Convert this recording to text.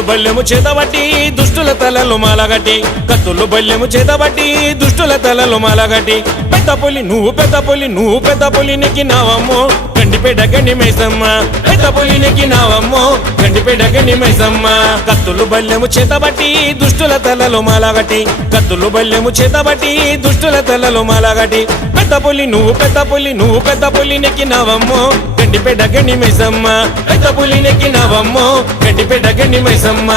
కత్తులు బల్లెము చేతబట్టి దుష్టుల తలలు మాలగట్టి కత్తులు బల్లెము చేతబట్టి దుష్టుల తలలు మాలగట్టి పెద్ద పులి నువ్వు పెద్ద పులి నువ్వు పెద్ద పులి నెక్కినావమ్మో గండిపేట గండి మైసమ్మ పెద్ద పులి నెక్కినావమ్మో గండిపేట గండి మైసమ్మ కత్తులు బల్లెము చేతబట్టి దుష్టుల తలలు మాలగట్టి కత్తులు బల్లెము చేతబట్టి దుష్టుల తలలు మాలగట్టి పెద్ద పులి నువ్వు పెద్ద పులి నువ్వు పెద్ద పులి నెక్కినావమ్మో గండిపేట గండి మైసమ్మ పెద్ద పులి నెక్కినావమ్మో గండిపేట గండి మైసమ్మ